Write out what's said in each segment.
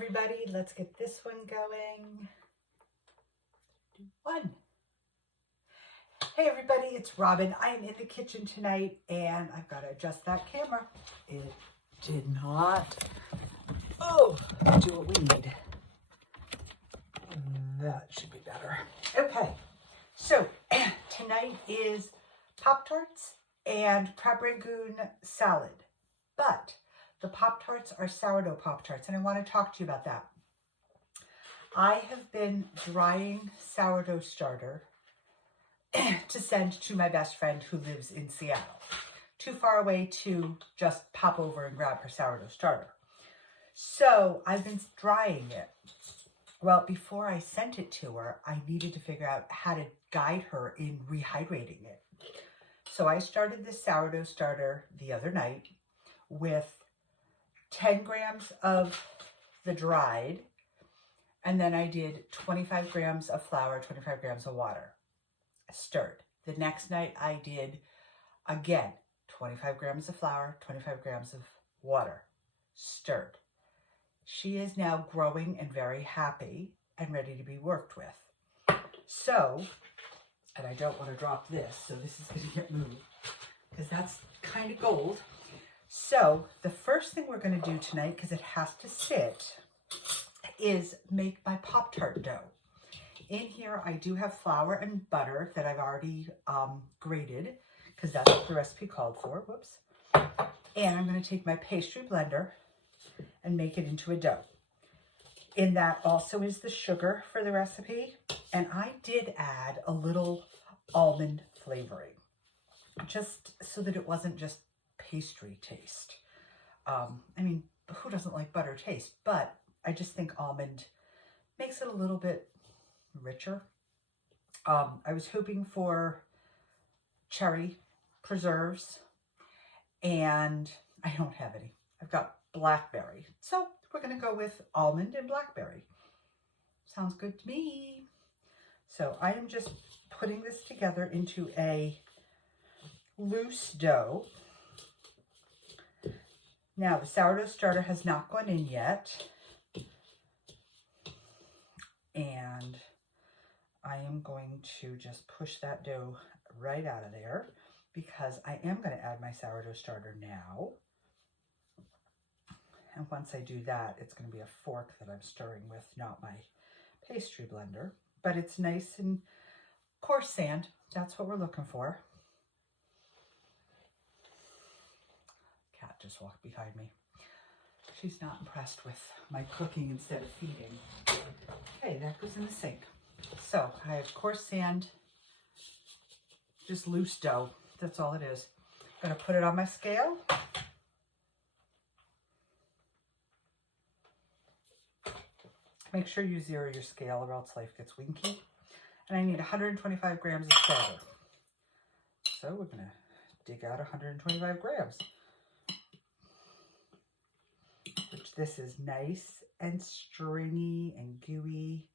everybody. Let's get this one going. One. Hey everybody, it's Robin. I am in the kitchen tonight and I've got to adjust that camera. It did not, do what we need. That should be better. Okay, so tonight is Pop-Tarts and crab Rangoon salad, but the Pop-Tarts are sourdough Pop-Tarts, and I want to talk to you about that. I have been drying sourdough starter to send to my best friend who lives in Seattle. Too far away to just pop over and grab her sourdough starter. So I've been drying it. Well, before I sent it to her, I needed to figure out how to guide her in rehydrating it. So I started this sourdough starter the other night with 10 grams of the dried, and then I did 25 grams of flour, 25 grams of water. Stirred. The next night I did, again, 25 grams of flour, 25 grams of water. Stirred. She is now growing and very happy and ready to be worked with. So, and I don't want to drop this, so this is going to get moved because that's kind of gold. So the first thing we're going to do tonight, because it has to sit, is make my Pop-Tart dough. In here, I do have flour and butter that I've already grated, because that's what the recipe called for. Whoops. And I'm going to take my pastry blender and make it into a dough. In that also is the sugar for the recipe. And I did add a little almond flavoring, just so that it wasn't just pastry taste. I mean, who doesn't like butter taste? But I just think almond makes it a little bit richer. I was hoping for cherry preserves, and I don't have any. I've got blackberry. So we're going to go with almond and blackberry. Sounds good to me. So I am just putting this together into a loose dough. Now the sourdough starter has not gone in yet. And I am going to just push that dough right out of there because I am going to add my sourdough starter now. And once I do that, it's going to be a fork that I'm stirring with, not my pastry blender. But it's nice and coarse sand. That's what we're looking for. Cat just walked behind me. She's not impressed with my cooking instead of feeding. Okay, that goes in the sink. So I have coarse sand, just loose dough. That's all it is. I'm going to put it on my scale. Make sure you zero your scale or else life gets winky. And I need 125 grams of starter. So we're going to dig out 125 grams. Which this is nice and stringy and gooey.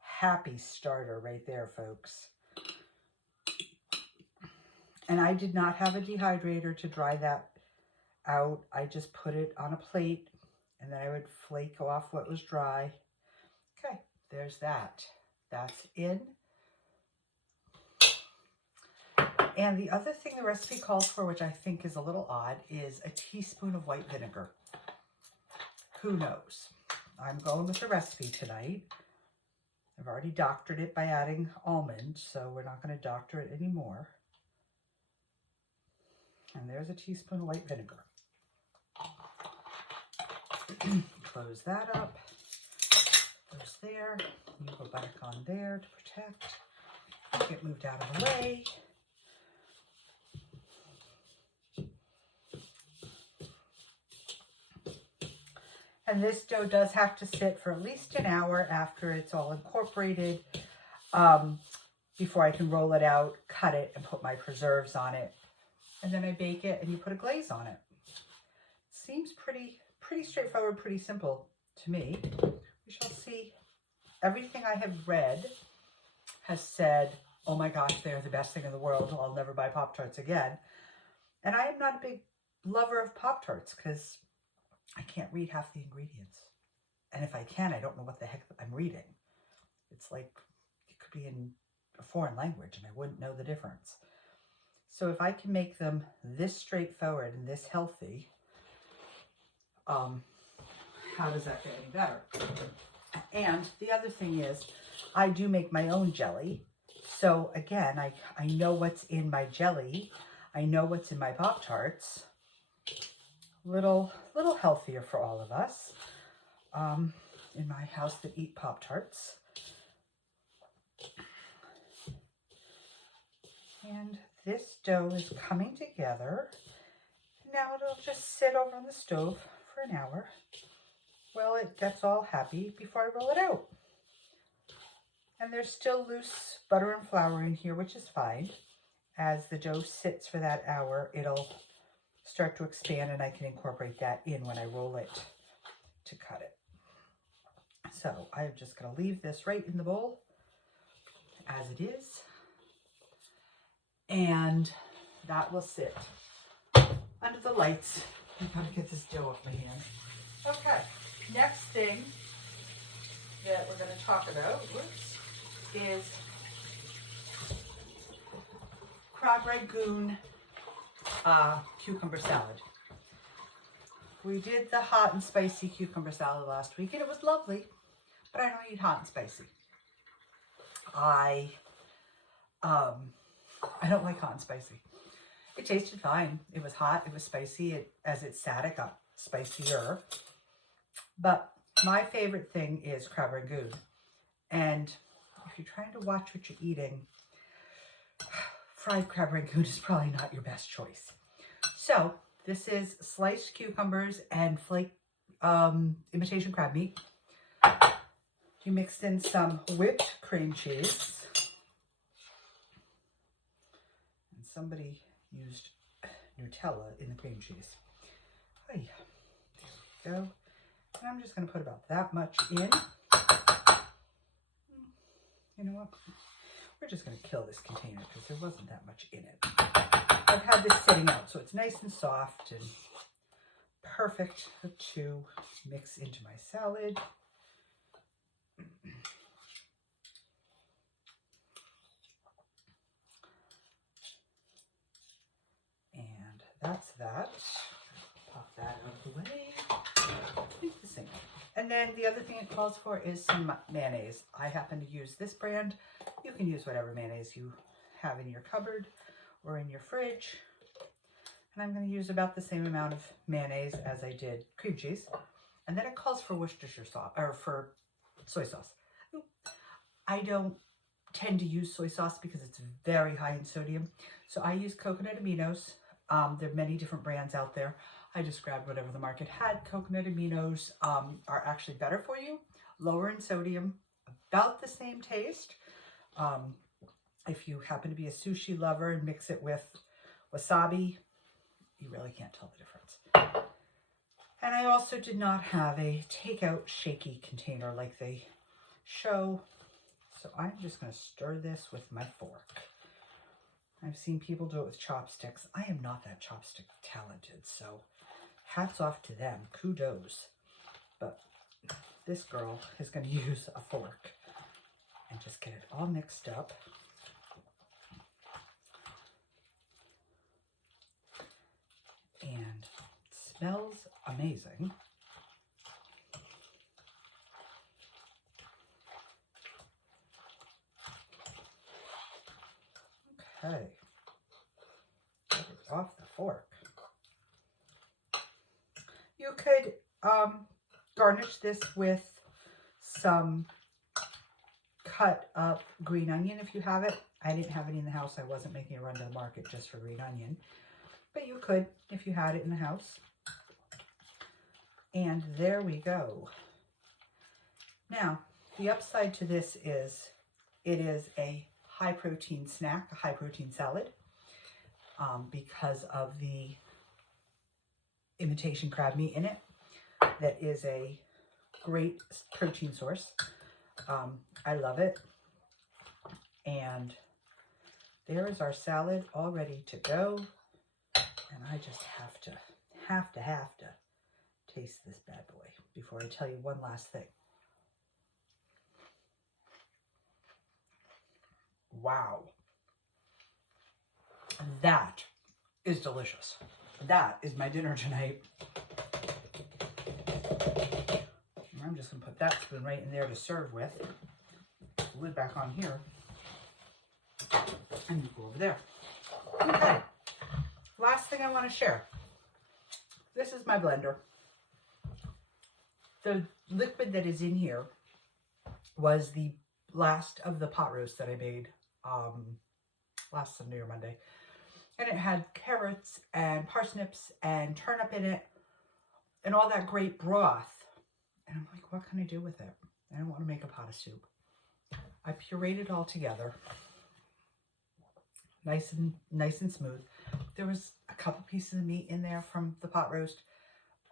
Happy starter right there, folks. And I did not have a dehydrator to dry that out. I just put it on a plate and then I would flake off what was dry. Okay, there's that. That's in. And the other thing the recipe calls for, which I think is a little odd, is a teaspoon of white vinegar. Who knows? I'm going with the recipe tonight. I've already doctored it by adding almond, so we're not going to doctor it anymore. And there's a teaspoon of white vinegar. Close that up. Goes there. You go back on there to protect. Get moved out of the way. And this dough does have to sit for at least an hour after it's all incorporated before I can roll it out, cut it, and put my preserves on it. And then I bake it and you put a glaze on it. Seems pretty straightforward, pretty simple to me. We shall see. Everything I have read has said, oh my gosh, they're the best thing in the world. I'll never buy Pop-Tarts again. And I am not a big lover of Pop-Tarts because I can't read half the ingredients. And if I can, I don't know what the heck I'm reading. It's like it could be in a foreign language and I wouldn't know the difference. So if I can make them this straightforward and this healthy, how does that get any better? And the other thing is, I do make my own jelly. So again, I know what's in my jelly. I know what's in my Pop-Tarts. Little healthier for all of us in my house that eat Pop-Tarts. And this dough is coming together. Now it'll just sit over on the stove for an hour. Well, it gets all happy before I roll it out. And there's still loose butter and flour in here, which is fine. As the dough sits for that hour, it'll start to expand and I can incorporate that in when I roll it to cut it. So I'm just going to leave this right in the bowl as it is. And that will sit under the lights. I've got to get this dough off my hand. Okay, next thing that we're going to talk about is crab rangoon cucumber salad. We did the hot and spicy cucumber salad last week and it was lovely, but I don't eat hot and spicy. I don't like hot and spicy. It tasted fine. It was hot, it was spicy. As it sat, it got spicier. But my favorite thing is crab rangoon. And if you're trying to watch what you're eating, fried crab rangoon is probably not your best choice. So this is sliced cucumbers and flake imitation crab meat. You mixed in some whipped cream cheese. And somebody used Nutella in the cream cheese. Oh yeah, there we go. And I'm just going to put about that much in. You know what? We're just going to kill this container because there wasn't that much in it. I've had this sitting out, so it's nice and soft and perfect to mix into my salad. And that's that. Pop that out of the way. Leave the sink. And then the other thing it calls for is some mayonnaise. I happen to use this brand. You can use whatever mayonnaise you have in your cupboard or in your fridge. And I'm going to use about the same amount of mayonnaise as I did cream cheese. And then it calls for Worcestershire sauce, or for soy sauce. I don't tend to use soy sauce because it's very high in sodium. So I use coconut aminos. There are many different brands out there. I just grabbed whatever the market had. Coconut aminos are actually better for you, lower in sodium, about the same taste. If you happen to be a sushi lover and mix it with wasabi, you really can't tell the difference. And I also did not have a takeout shaky container like they show. So I'm just going to stir this with my fork. I've seen people do it with chopsticks. I am not that chopstick talented, so hats off to them. Kudos. But this girl is going to use a fork and just get it all mixed up. And it smells amazing. Okay. Get it off the fork. You could garnish this with some cut up green onion if you have it. I didn't have any in the house. I wasn't making a run to the market just for green onion. But you could if you had it in the house. And there we go. Now, the upside to this is it is a high protein snack, a high protein salad, because of the imitation crab meat in it. That is a great protein source. I love it. And there is our salad all ready to go. And I just have to taste this bad boy before I tell you one last thing. Wow. That is delicious. That is my dinner tonight. I'm just going to put that spoon right in there to serve with. Lid back on here. And go over there. Okay. Last thing I want to share. This is my blender. The liquid that is in here was the last of the pot roast that I made last Sunday or Monday. And it had carrots and parsnips and turnip in it and all that great broth. And I'm like, what can I do with it? I don't want to make a pot of soup. I pureed it all together. Nice and smooth. There was a couple pieces of meat in there from the pot roast.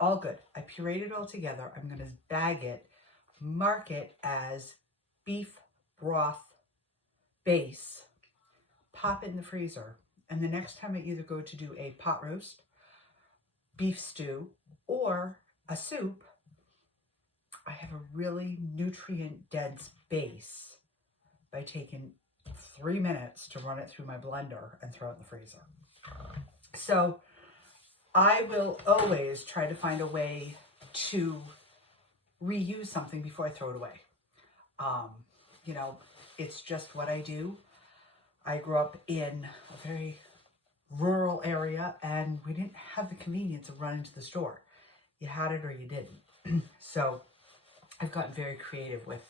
All good. I pureed it all together. I'm going to bag it, mark it as beef broth base, pop it in the freezer. And the next time I either go to do a pot roast, beef stew, or a soup, I have a really nutrient-dense base by taking 3 minutes to run it through my blender and throw it in the freezer. So I will always try to find a way to reuse something before I throw it away. You know, it's just what I do. I grew up in a very rural area and we didn't have the convenience of running to the store. You had it or you didn't. So I've gotten very creative with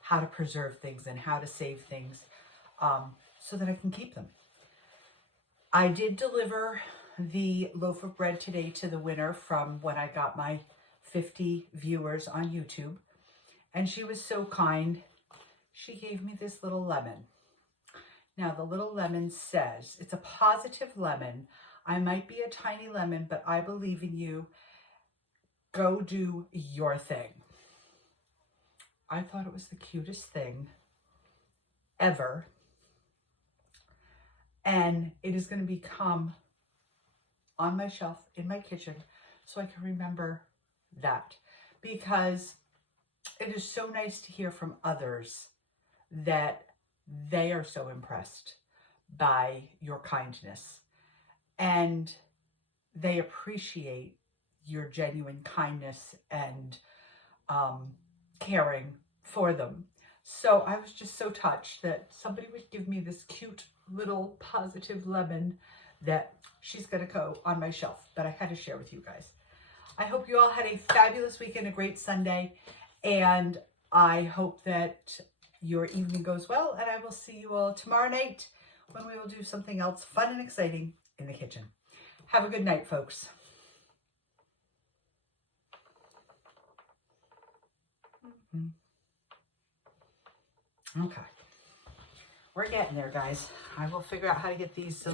how to preserve things and how to save things so that I can keep them. I did deliver the loaf of bread today to the winner from when I got my 50 viewers on YouTube. And she was so kind. She gave me this little lemon. Now the little lemon says, it's a positive lemon. I might be a tiny lemon, but I believe in you. Go do your thing. I thought it was the cutest thing ever. And it is going to become on my shelf in my kitchen so I can remember that. Because it is so nice to hear from others that they are so impressed by your kindness. And they appreciate your genuine kindness and caring for them. So I was just so touched that somebody would give me this cute little positive lemon that she's going to go on my shelf. But I had to share with you guys. I hope you all had a fabulous weekend, a great Sunday. And I hope that your evening goes well. And I will see you all tomorrow night when we will do something else fun and exciting in the kitchen. Have a good night, folks. Okay. We're getting there, guys. I will figure out how to get these so